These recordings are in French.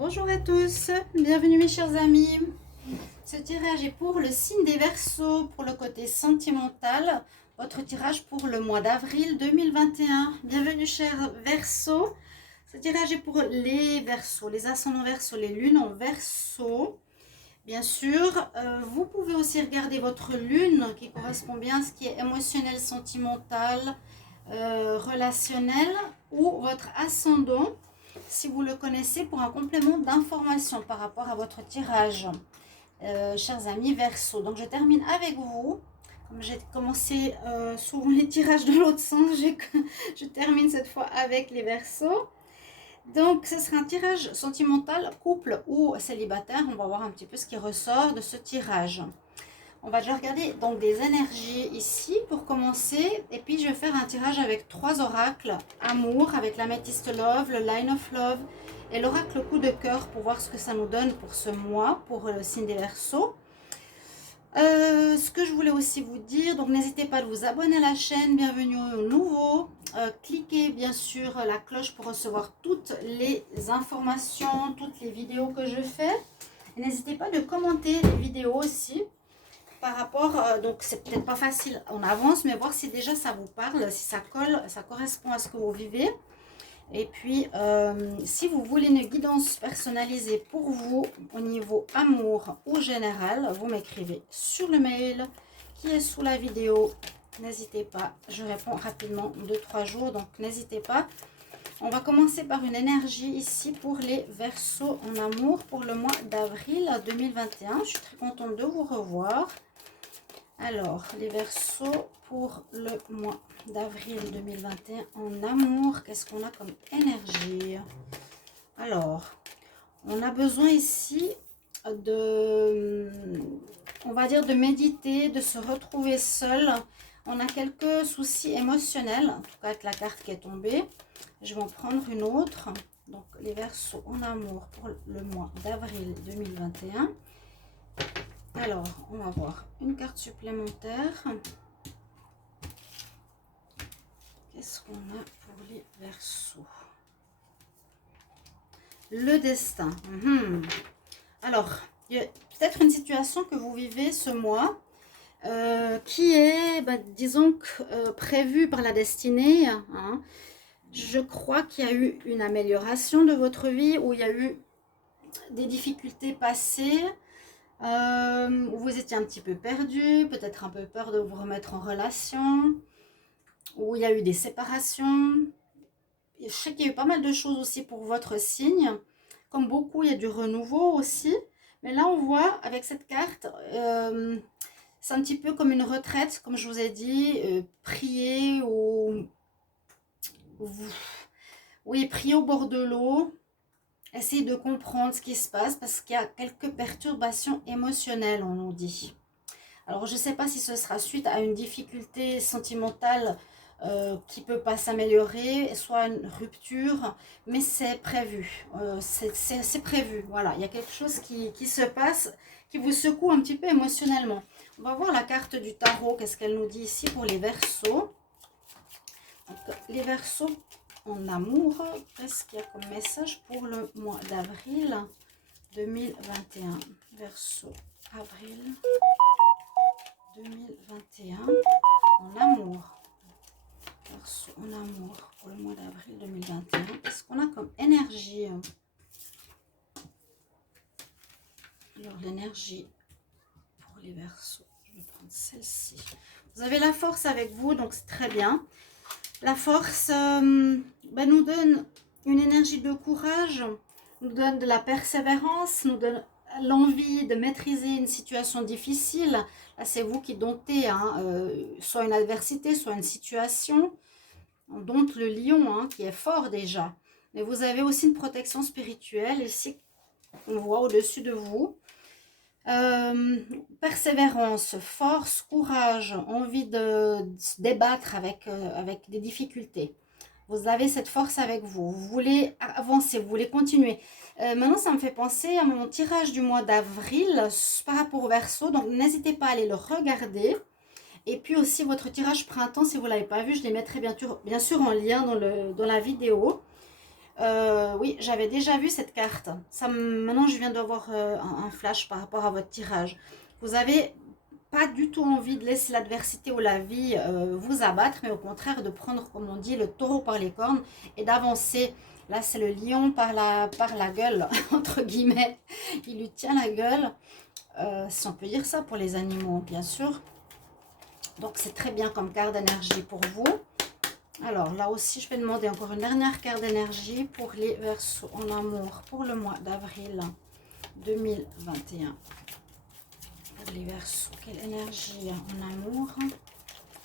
Bonjour à tous, bienvenue mes chers amis. Ce tirage est pour le signe des Verseaux, pour le côté sentimental. Votre tirage pour le mois d'avril 2021. Bienvenue chers Verseaux. Ce tirage est pour les Verseaux, les ascendants Verseaux, les lunes en Verseau. Bien sûr, vous pouvez aussi regarder votre lune qui correspond bien à ce qui est émotionnel, sentimental, relationnel, ou votre ascendant si vous le connaissez, pour un complément d'information par rapport à votre tirage, chers amis Verseau. Donc je termine avec vous. Comme j'ai commencé souvent les tirages de l'autre sens, je termine cette fois avec les Verseaux. Donc ce sera un tirage sentimental, couple ou célibataire. On va voir un petit peu ce qui ressort de ce tirage. On va déjà regarder donc des énergies ici pour commencer. Et puis je vais faire un tirage avec 3 oracles. Amour avec l'améthyste love, le line of love et l'oracle coup de cœur pour voir ce que ça nous donne pour ce mois, pour le signe des Verseaux. Ce que je voulais aussi vous dire, donc n'hésitez pas à vous abonner à la chaîne, bienvenue aux nouveaux. Cliquez bien sûr la cloche pour recevoir toutes les informations, toutes les vidéos que je fais. N'hésitez pas de commenter les vidéos aussi. Par rapport, donc c'est peut-être pas facile en avance, mais voir si déjà ça vous parle, si ça colle, ça correspond à ce que vous vivez. Et puis, si vous voulez une guidance personnalisée pour vous au niveau amour ou général, vous m'écrivez sur le mail qui est sous la vidéo. N'hésitez pas, je réponds rapidement, 2-3 jours, donc n'hésitez pas. On va commencer par une énergie ici pour les Verseaux en amour pour le mois d'avril 2021. Je suis très contente de vous revoir. Alors, les Verseaux pour le mois d'avril 2021 en amour, qu'est-ce qu'on a comme énergie? Alors, on a besoin ici de, on va dire, de méditer, de se retrouver seul. On a quelques soucis émotionnels, en tout cas avec la carte qui est tombée. Je vais en prendre une autre. Donc, les Verseaux en amour pour le mois d'avril 2021. Alors, on va voir une carte supplémentaire. Qu'est-ce qu'on a pour les Verseaux? Le destin. Alors, il y a peut-être une situation que vous vivez ce mois qui est, disons, prévue par la destinée. Hein. Je crois qu'il y a eu une amélioration de votre vie, où il y a eu des difficultés passées. Où vous étiez un petit peu perdu, peut-être un peu peur de vous remettre en relation, où il y a eu des séparations. Je sais qu'il y a eu pas mal de choses aussi pour votre signe. Comme beaucoup, il y a du renouveau aussi. Mais là, on voit avec cette carte, c'est un petit peu comme une retraite, comme je vous ai dit, prier oui, prier au bord de l'eau. Essayez de comprendre ce qui se passe parce qu'il y a quelques perturbations émotionnelles, on nous dit. Alors, je ne sais pas si ce sera suite à une difficulté sentimentale qui ne peut pas s'améliorer, soit une rupture, mais c'est prévu. C'est prévu, voilà. Il y a quelque chose qui se passe, qui vous secoue un petit peu émotionnellement. On va voir la carte du tarot, qu'est-ce qu'elle nous dit ici pour les Verseaux. Donc, les Verseaux en amour, qu'est-ce qu'il y a comme message pour le mois d'avril 2021? Verseau, avril 2021 en amour. Verseau en amour pour le mois d'avril 2021. Qu'est-ce qu'on a comme énergie? Alors, l'énergie pour les Verseaux, je vais prendre celle-ci. Vous avez la force avec vous, donc c'est très bien. La force nous donne une énergie de courage, nous donne de la persévérance, nous donne l'envie de maîtriser une situation difficile. Là, c'est vous qui domptez, soit une adversité, soit une situation. On dompte le lion, qui est fort déjà. Mais vous avez aussi une protection spirituelle ici, on voit au-dessus de vous. Persévérance, force, courage, envie de se débattre avec des difficultés. Vous avez cette force avec vous. Vous voulez avancer, vous voulez continuer. Maintenant, ça me fait penser à mon tirage du mois d'avril par rapport au Verseau. Donc, n'hésitez pas à aller le regarder. Et puis aussi, votre tirage printemps, si vous ne l'avez pas vu, je les mettrai bien sûr en lien dans la vidéo. Oui, j'avais déjà vu cette carte. Ça, maintenant, je viens d'avoir un flash par rapport à votre tirage. Vous avez pas du tout envie de laisser l'adversité ou la vie vous abattre, mais au contraire de prendre, comme on dit, le taureau par les cornes et d'avancer. Là, c'est le lion par la gueule, entre guillemets. Il lui tient la gueule, si on peut dire ça pour les animaux, bien sûr. Donc, c'est très bien comme carte d'énergie pour vous. Alors, là aussi, je vais demander encore une dernière carte d'énergie pour les Verseaux en amour pour le mois d'avril 2021. Pour les Verseaux, quelle énergie en amour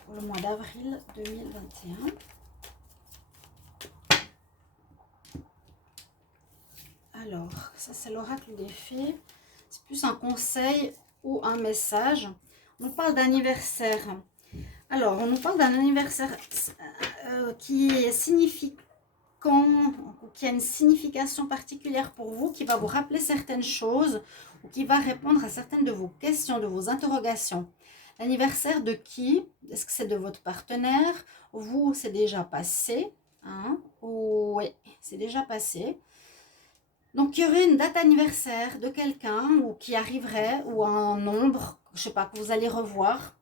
pour le mois d'avril 2021. Alors, ça c'est l'oracle des fées. C'est plus un conseil ou un message. On parle d'anniversaire. Alors, on nous parle d'un anniversaire qui est significant, qui a une signification particulière pour vous, qui va vous rappeler certaines choses ou qui va répondre à certaines de vos questions, de vos interrogations. L'anniversaire de qui? Est-ce que c'est de votre partenaire? Vous, c'est déjà passé, hein? Oui, c'est déjà passé. Donc, il y aurait une date anniversaire de quelqu'un ou qui arriverait, ou un nombre, je ne sais pas, que vous allez revoir,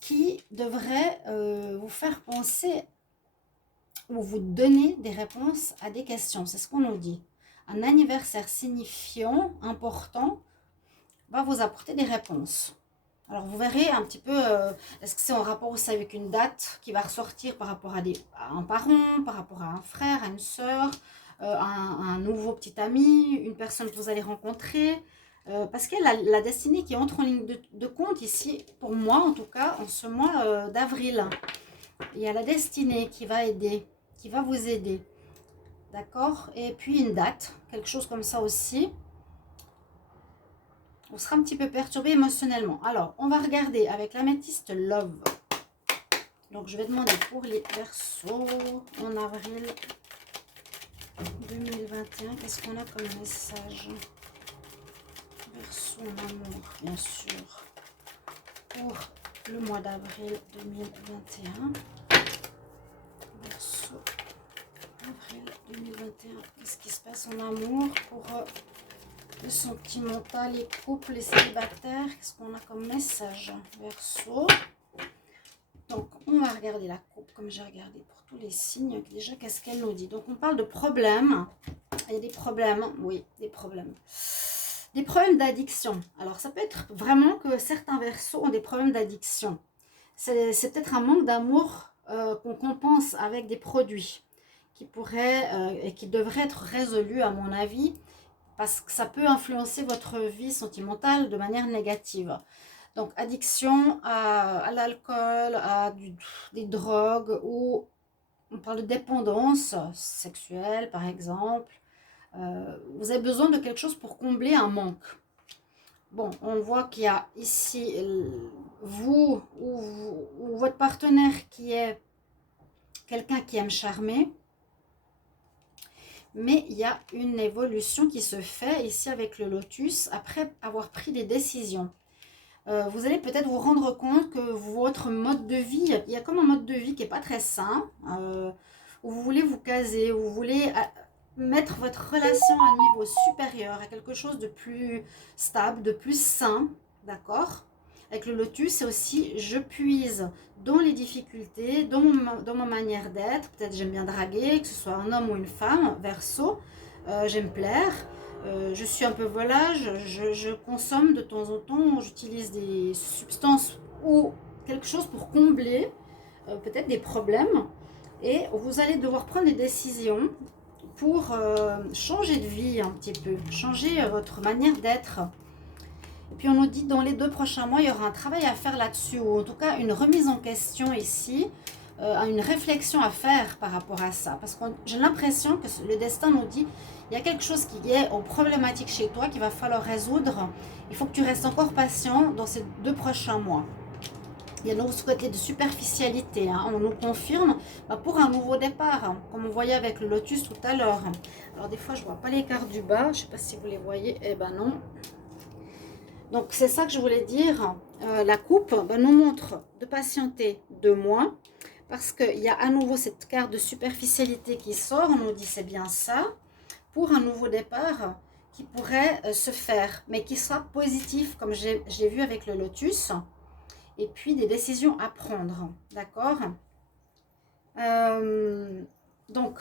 qui devrait vous faire penser ou vous donner des réponses à des questions. C'est ce qu'on nous dit. Un anniversaire signifiant, important, va vous apporter des réponses. Alors, vous verrez un petit peu, est-ce que c'est en rapport aussi avec une date qui va ressortir par rapport à un parent, par rapport à un frère, à une sœur, un nouveau petit ami, une personne que vous allez rencontrer. Parce qu'il y a la destinée qui entre en ligne de compte ici, pour moi en tout cas, en ce mois d'avril. Il y a la destinée qui va aider, qui va vous aider. D'accord? Et puis une date, quelque chose comme ça aussi. On sera un petit peu perturbé émotionnellement. Alors, on va regarder avec l'améthyste Love. Donc, je vais demander pour les Verseaux en avril 2021. Qu'est-ce qu'on a comme message? Verseau en amour, bien sûr. Pour le mois d'avril 2021. Verseau, avril 2021. Qu'est-ce qui se passe en amour pour le sentimental, les couples, les célibataires? Qu'est-ce qu'on a comme message? Verseau. Donc, on va regarder la coupe comme j'ai regardé pour tous les signes. Déjà, qu'est-ce qu'elle nous dit? Donc, on parle de problèmes. Il y a des problèmes. Oui, des problèmes. Des problèmes d'addiction. Alors, ça peut être vraiment que certains Verseaux ont des problèmes d'addiction. C'est peut-être un manque d'amour qu'on compense avec des produits qui pourraient et qui devraient être résolus, à mon avis, parce que ça peut influencer votre vie sentimentale de manière négative. Donc, addiction à l'alcool, à des drogues, ou on parle de dépendance sexuelle, par exemple. Vous avez besoin de quelque chose pour combler un manque. Bon, on voit qu'il y a ici vous ou votre partenaire qui est quelqu'un qui aime charmer. Mais il y a une évolution qui se fait ici avec le lotus après avoir pris des décisions. Vous allez peut-être vous rendre compte que votre mode de vie, il y a comme un mode de vie qui n'est pas très sain, où vous voulez vous caser, où vous voulez mettre votre relation à un niveau supérieur, à quelque chose de plus stable, de plus sain, d'accord? Avec le lotus, c'est aussi je puise dans les difficultés, dans ma manière d'être. Peut-être j'aime bien draguer, que ce soit un homme ou une femme, Verseau, j'aime plaire. Je suis un peu volage, je consomme de temps en temps, j'utilise des substances ou quelque chose pour combler peut-être des problèmes. Et vous allez devoir prendre des décisions pour changer de vie un petit peu, changer votre manière d'être. Et puis on nous dit dans les 2 prochains mois, il y aura un travail à faire là-dessus, ou en tout cas une remise en question ici, une réflexion à faire par rapport à ça. Parce que j'ai l'impression que le destin nous dit, il y a quelque chose qui est aux problématiques chez toi qu'il va falloir résoudre. Il faut que tu restes encore patient dans ces 2 prochains mois. Il y a notre côté de superficialité, hein. On nous confirme pour un nouveau départ, hein, comme on voyait avec le lotus tout à l'heure. Alors des fois je ne vois pas les cartes du bas, je ne sais pas si vous les voyez, eh ben non. Donc c'est ça que je voulais dire, la coupe nous montre de patienter 2 mois, parce qu'il y a à nouveau cette carte de superficialité qui sort. On nous dit c'est bien ça, pour un nouveau départ qui pourrait se faire, mais qui sera positif, comme j'ai vu avec le lotus. Et puis des décisions à prendre, d'accord. Donc,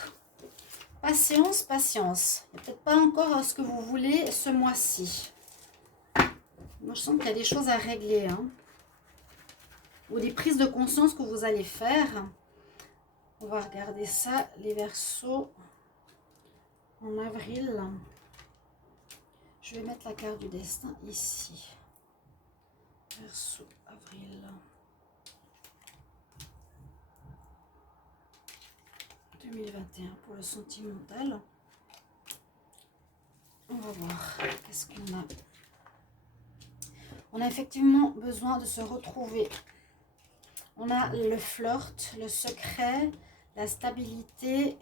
patience, patience. Il n'y a peut-être pas encore ce que vous voulez ce mois-ci. Moi, je sens qu'il y a des choses à régler, hein. Ou des prises de conscience que vous allez faire. On va regarder ça, les Verseaux, en avril. Je vais mettre la carte du destin ici. Verseau, avril. 2021 pour le sentimental. On va voir qu'est-ce qu'on a. On a effectivement besoin de se retrouver. On a le flirt, le secret, la stabilité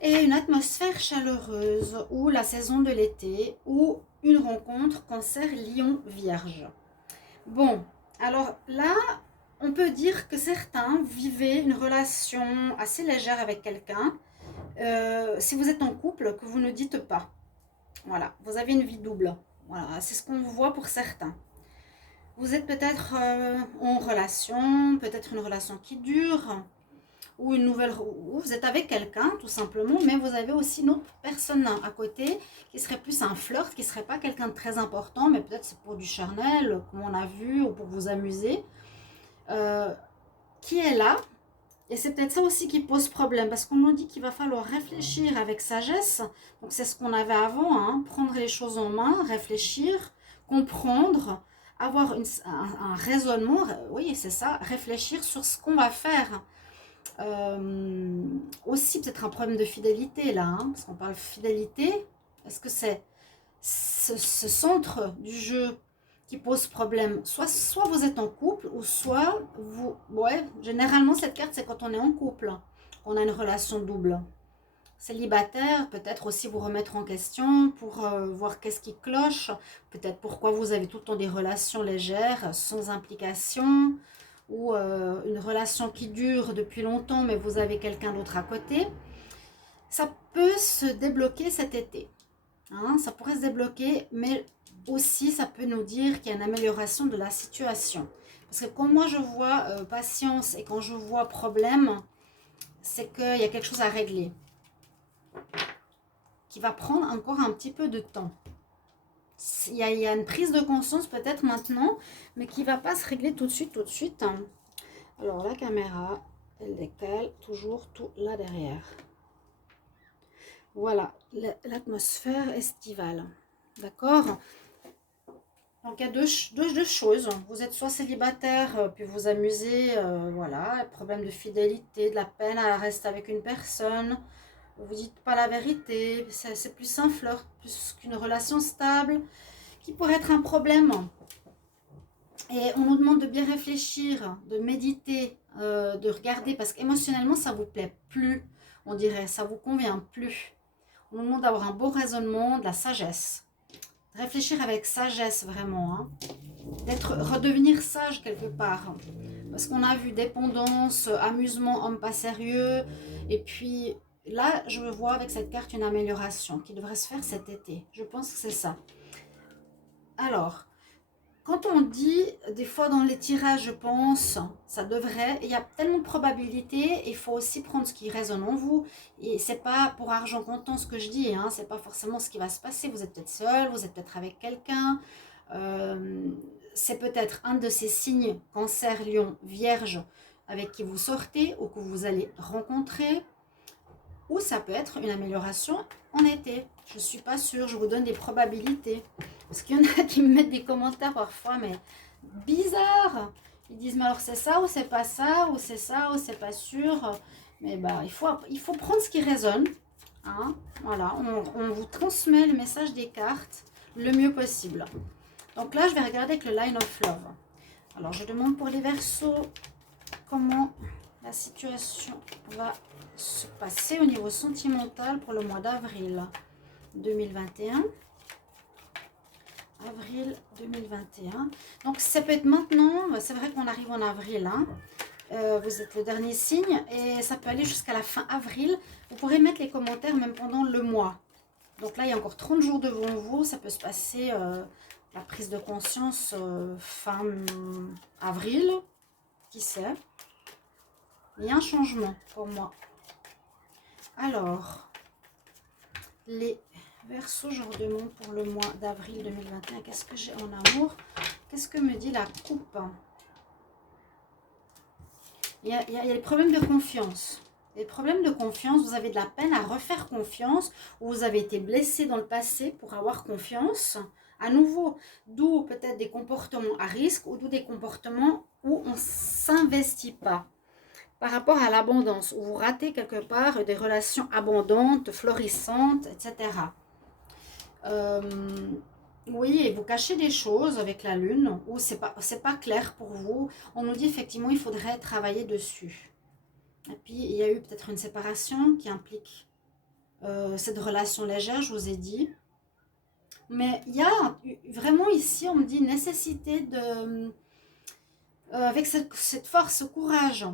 et une atmosphère chaleureuse, ou la saison de l'été, ou une rencontre Cancer, Lion, Vierge. Bon, alors là, on peut dire que certains vivaient une relation assez légère avec quelqu'un. Si vous êtes en couple, que vous ne dites pas. Voilà, vous avez une vie double. Voilà, c'est ce qu'on voit pour certains. Vous êtes peut-être en relation, peut-être une relation qui dure, ou une nouvelle, ou vous êtes avec quelqu'un tout simplement, mais vous avez aussi une autre personne à côté qui serait plus un flirt, qui ne serait pas quelqu'un de très important, mais peut-être c'est pour du charnel, comme on a vu, ou pour vous amuser, qui est là. Et c'est peut-être ça aussi qui pose problème, parce qu'on nous dit qu'il va falloir réfléchir avec sagesse. Donc c'est ce qu'on avait avant, hein, prendre les choses en main, réfléchir, comprendre, avoir un raisonnement, oui c'est ça, réfléchir sur ce qu'on va faire. Aussi peut-être un problème de fidélité là, hein, parce qu'on parle de fidélité. Est-ce que c'est ce centre du jeu qui pose problème? Soit vous êtes en couple, ou soit vous... Ouais, généralement cette carte c'est quand on est en couple, on a une relation double. Célibataire, peut-être aussi vous remettre en question pour voir qu'est-ce qui cloche, peut-être pourquoi vous avez tout le temps des relations légères, sans implication, ou une relation qui dure depuis longtemps mais vous avez quelqu'un d'autre à côté. Ça peut se débloquer cet été, hein, ça pourrait se débloquer, mais aussi ça peut nous dire qu'il y a une amélioration de la situation. Parce que quand moi je vois patience et quand je vois problème, c'est qu'il y a quelque chose à régler, qui va prendre encore un petit peu de temps. Il y a une prise de conscience peut-être maintenant, mais qui ne va pas se régler tout de suite. Alors la caméra, elle décale toujours tout là derrière. Voilà, l'atmosphère estivale. D'accord? Donc il y a deux choses. Vous êtes soit célibataire, puis vous amusez, voilà, problème de fidélité, de la peine à rester avec une personne. Vous dites pas la vérité, c'est plus un flirt, plus qu'une relation stable, qui pourrait être un problème. Et on nous demande de bien réfléchir, de méditer, de regarder, parce qu'émotionnellement, ça ne vous plaît plus, on dirait, ça ne vous convient plus. On nous demande d'avoir un bon raisonnement, de la sagesse. De réfléchir avec sagesse, vraiment. Hein. Redevenir sage quelque part. Parce qu'on a vu dépendance, amusement, homme pas sérieux. Et puis là, je vois avec cette carte une amélioration qui devrait se faire cet été. Je pense que c'est ça. Alors... Quand on dit, des fois dans les tirages, je pense, ça devrait, il y a tellement de probabilités, il faut aussi prendre ce qui résonne en vous. Et c'est pas pour argent comptant ce que je dis, hein, c'est pas forcément ce qui va se passer. Vous êtes peut-être seul, vous êtes peut-être avec quelqu'un. C'est peut-être un de ces signes, Cancer, Lion, Vierge, avec qui vous sortez ou que vous allez rencontrer. Ou ça peut être une amélioration en été. Je ne suis pas sûre, je vous donne des probabilités. Parce qu'il y en a qui me mettent des commentaires parfois, mais bizarre. Ils disent, mais alors c'est ça ou c'est pas ça, ou c'est ça ou c'est pas sûr. Mais bah, il faut prendre ce qui résonne. Hein. Voilà, on vous transmet le message des cartes le mieux possible. Donc là, je vais regarder avec le Line of Love. Alors, je demande pour les Verseaux comment la situation va se passer au niveau sentimental pour le mois d'avril 2021. Avril 2021. Donc ça peut être maintenant, c'est vrai qu'on arrive en avril. Hein. Vous êtes le dernier signe et ça peut aller jusqu'à la fin avril. Vous pourrez mettre les commentaires même pendant le mois. Donc là, il y a encore 30 jours devant vous. Ça peut se passer, la prise de conscience fin avril. Qui sait? Il y a un changement pour moi. Alors, les Verseaux, je redemande pour le mois d'avril 2021. Qu'est-ce que j'ai en amour? Qu'est-ce que me dit la coupe? Il y a les problèmes de confiance. Les problèmes de confiance, vous avez de la peine à refaire confiance, ou vous avez été blessé dans le passé pour avoir confiance à nouveau. D'où peut-être des comportements à risque, ou d'où des comportements où on ne s'investit pas. Par rapport à l'abondance, où vous ratez quelque part des relations abondantes, florissantes, etc. Oui, et vous cachez des choses avec la lune, ou c'est pas clair pour vous. On nous dit effectivement il faudrait travailler dessus. Et puis il y a eu peut-être une séparation qui implique cette relation légère, je vous ai dit. Mais il y a vraiment ici, on me dit nécessité de, avec cette force, ce courage,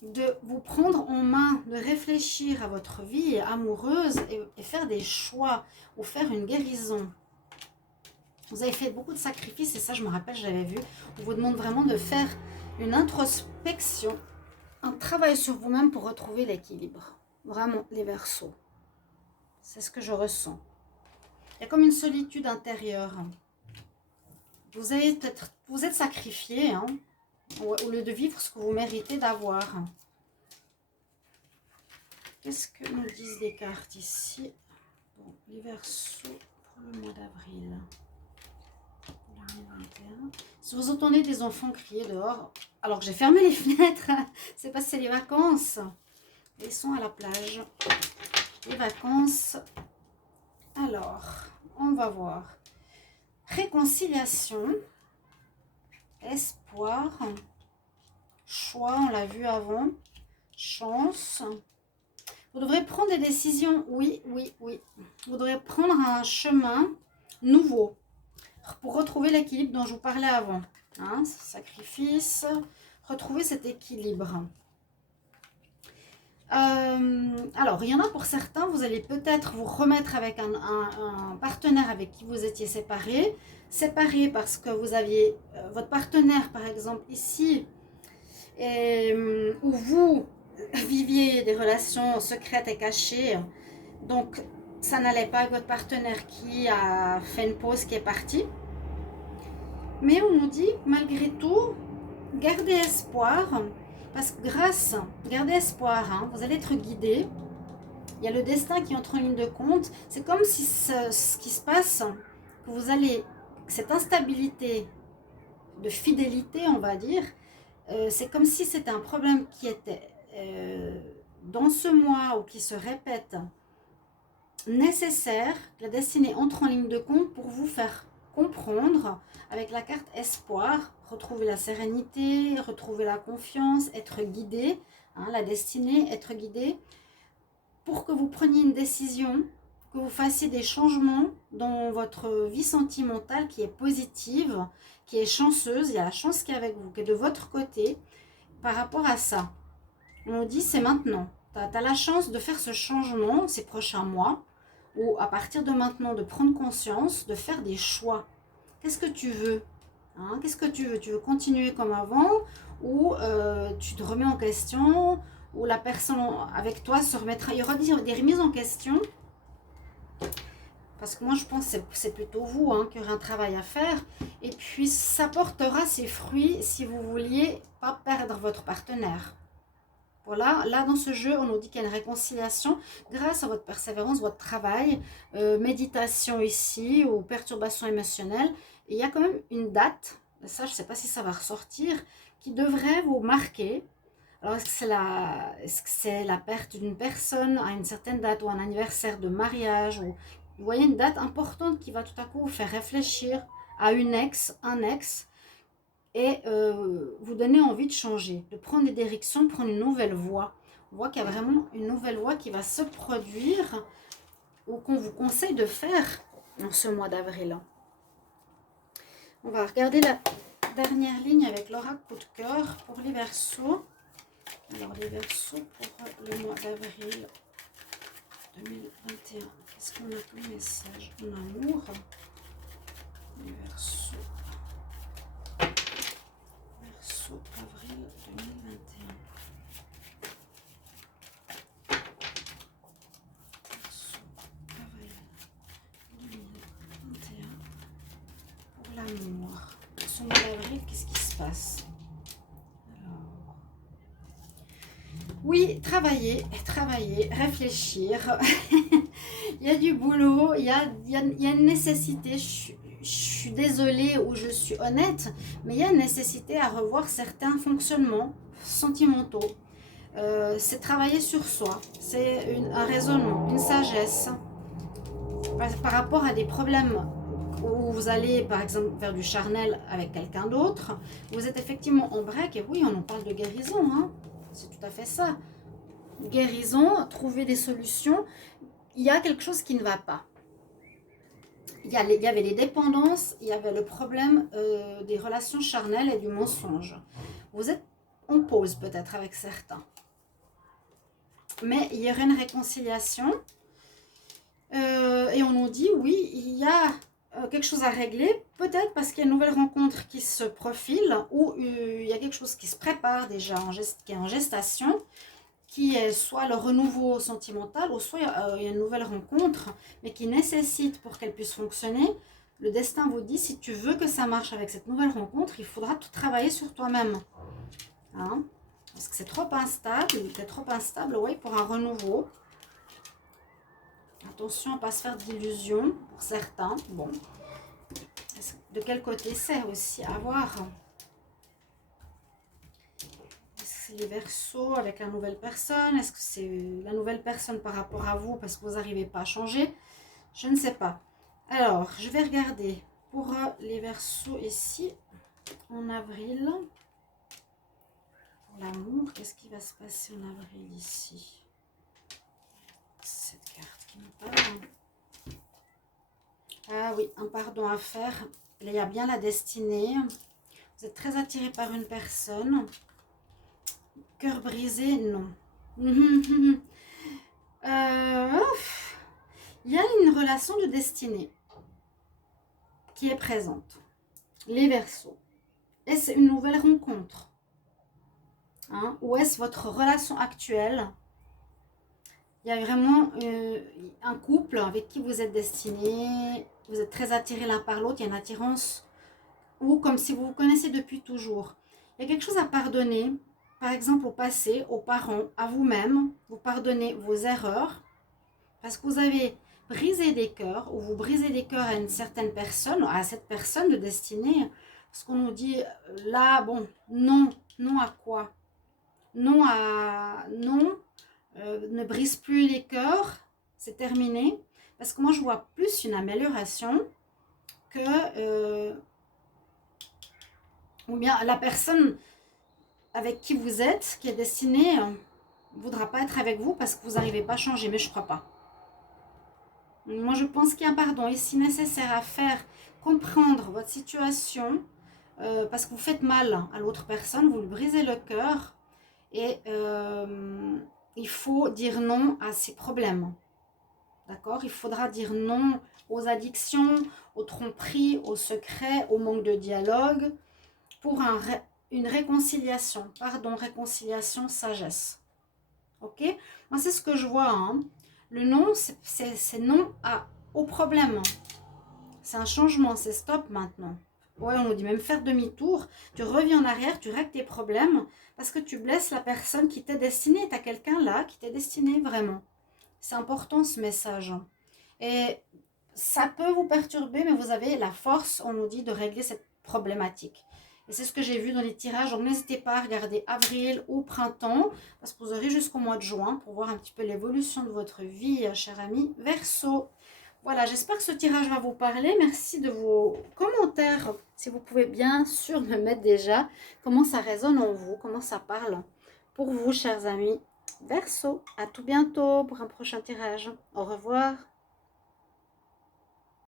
de vous prendre en main, de réfléchir à votre vie amoureuse et faire des choix ou faire une guérison. Vous avez fait beaucoup de sacrifices et ça, je me rappelle, j'avais vu. On vous demande vraiment de faire une introspection, un travail sur vous-même pour retrouver l'équilibre. Vraiment, les Verseaux. C'est ce que je ressens. Il y a comme une solitude intérieure. Vous êtes sacrifié, hein, au lieu de vivre ce que vous méritez d'avoir. Qu'est-ce que nous disent les cartes ici? Bon, les Verseaux pour le mois d'avril 2021. Si vous entendez des enfants crier dehors, alors que j'ai fermé les fenêtres, c'est parce que c'est les vacances. Ils sont à la plage. Les vacances. Alors, on va voir. Réconciliation, espoir, choix, on l'a vu avant, chance. Vous devrez prendre des décisions, oui. Vous devrez prendre un chemin nouveau pour retrouver l'équilibre dont je vous parlais avant. Hein, sacrifice, retrouver cet équilibre. Alors, il y en a pour certains, vous allez peut-être vous remettre avec un partenaire avec qui vous étiez séparés. Séparés parce que vous aviez votre partenaire, par exemple, ici, où vous viviez des relations secrètes et cachées. Donc, ça n'allait pas avec votre partenaire qui a fait une pause, qui est parti. Mais on nous dit, malgré tout, gardez espoir. Parce que gardez espoir, hein, vous allez être guidé. Il y a le destin qui entre en ligne de compte. C'est comme si ce qui se passe, que vous allez, cette instabilité de fidélité, on va dire, c'est comme si c'était un problème qui était dans ce mois ou qui se répète, nécessaire, que la destinée entre en ligne de compte pour vous faire comprendre avec la carte espoir, retrouver la sérénité, retrouver la confiance, être guidé, hein, la destinée, être guidé, pour que vous preniez une décision, que vous fassiez des changements dans votre vie sentimentale qui est positive, qui est chanceuse, il y a la chance qui est avec vous, qui est de votre côté par rapport à ça. On nous dit c'est maintenant, tu as la chance de faire ce changement ces prochains mois, ou à partir de maintenant de prendre conscience, de faire des choix. Qu'est-ce que tu veux, hein? Qu'est-ce que tu veux? Tu veux continuer comme avant, ou tu te remets en question, ou la personne avec toi se remettra. Il y aura des remises en question, parce que moi je pense que c'est plutôt vous, hein, qui aurez un travail à faire, et puis ça portera ses fruits si vous vouliez pas perdre votre partenaire. Voilà, là dans ce jeu, on nous dit qu'il y a une réconciliation grâce à votre persévérance, votre travail, méditation ici, ou perturbation émotionnelle. Et il y a quand même une date, ça je ne sais pas si ça va ressortir, qui devrait vous marquer. Alors est-ce que c'est la perte d'une personne à une certaine date, ou un anniversaire de mariage, ou vous voyez une date importante qui va tout à coup vous faire réfléchir à un ex, et vous donner envie de changer, de prendre des directions, de prendre une nouvelle voie. On voit qu'il y a vraiment une nouvelle voie qui va se produire, ou qu'on vous conseille de faire en ce mois d'avril. On va regarder la dernière ligne avec l'oracle coup de cœur pour les Verseaux. Alors, les Verseaux pour le mois d'avril 2021. Qu'est-ce qu'on a comme message en amour? Les Verseaux. Verseau, avril 2021. Verseau, avril 2021. Pour l'amour. Ce mois d'avril, qu'est-ce qui se passe? Alors, oui, travailler, réfléchir. Il y a du boulot, il y a une nécessité. Je suis désolée ou je suis honnête, mais il y a une nécessité à revoir certains fonctionnements sentimentaux. C'est travailler sur soi, c'est un raisonnement, une sagesse par rapport à des problèmes où vous allez par exemple faire du charnel avec quelqu'un d'autre. Vous êtes effectivement en break et oui, on en parle de guérison, hein. C'est tout à fait ça. Guérison, trouver des solutions. Il y a quelque chose qui ne va pas. Il y avait les dépendances, il y avait le problème des relations charnelles et du mensonge. Vous êtes en pause peut-être avec certains. Mais il y aurait une réconciliation. Et on nous dit, oui, il y a quelque chose à régler. Peut-être parce qu'il y a une nouvelle rencontre qui se profile ou il y a quelque chose qui se prépare déjà, qui est en gestation, qui est soit le renouveau sentimental ou soit il y a une nouvelle rencontre, mais qui nécessite pour qu'elle puisse fonctionner. Le destin vous dit, si tu veux que ça marche avec cette nouvelle rencontre, il faudra tout travailler sur toi-même. Hein? Parce que c'est trop instable, c'est trop instable, oui, pour un renouveau. Attention à ne pas se faire d'illusions pour certains. Bon, de quel côté c'est aussi à voir. C'est les Verseaux avec la nouvelle personne? Est-ce que c'est la nouvelle personne par rapport à vous parce que vous n'arrivez pas à changer? Je ne sais pas. Alors, je vais regarder pour les Verseaux ici, en avril. Pour l'amour, qu'est-ce qui va se passer en avril ici? Cette carte qui nous parle. Ah oui, un pardon à faire. Il y a bien la destinée. Vous êtes très attiré par une personne. Cœur brisé, non. Il y a une relation de destinée qui est présente. Les Verseaux. Est-ce une nouvelle rencontre? Hein? Ou est-ce votre relation actuelle? Il y a vraiment un couple avec qui vous êtes destiné. Vous êtes très attirés l'un par l'autre. Il y a une attirance. Ou comme si vous vous connaissez depuis toujours. Il y a quelque chose à pardonner. Par exemple, au passé, aux parents, à vous-même, vous pardonnez vos erreurs parce que vous avez brisé des cœurs ou vous brisez des cœurs à une certaine personne, à cette personne de destinée. Parce qu'on nous dit là, bon, non, non à quoi? Non à non, ne brise plus les cœurs, c'est terminé. Parce que moi, je vois plus une amélioration que ou bien la personne avec qui vous êtes, qui est destinée, ne voudra pas être avec vous parce que vous n'arrivez pas à changer, mais je ne crois pas. Moi, je pense qu'il y a un pardon ici nécessaire à faire, comprendre votre situation, parce que vous faites mal à l'autre personne, vous lui brisez le cœur, et il faut dire non à ces problèmes. D'accord? Il faudra dire non aux addictions, aux tromperies, aux secrets, au manque de dialogue, pour une réconciliation, pardon, réconciliation, sagesse. Ok? Moi, c'est ce que je vois. Hein. Le non, c'est non au problème. C'est un changement, c'est stop maintenant. Ouais, on nous dit même faire demi-tour. Tu reviens en arrière, tu règles tes problèmes parce que tu blesses la personne qui t'est destinée. Tu as quelqu'un là qui t'est destiné vraiment. C'est important ce message. Et ça peut vous perturber, mais vous avez la force, on nous dit, de régler cette problématique. Et c'est ce que j'ai vu dans les tirages. Donc n'hésitez pas à regarder avril ou printemps, parce que vous aurez jusqu'au mois de juin pour voir un petit peu l'évolution de votre vie, cher ami Verseau. Voilà, j'espère que ce tirage va vous parler. Merci de vos commentaires. Si vous pouvez bien sûr me mettre déjà comment ça résonne en vous, comment ça parle pour vous, chers amis Verseau. À tout bientôt pour un prochain tirage. Au revoir.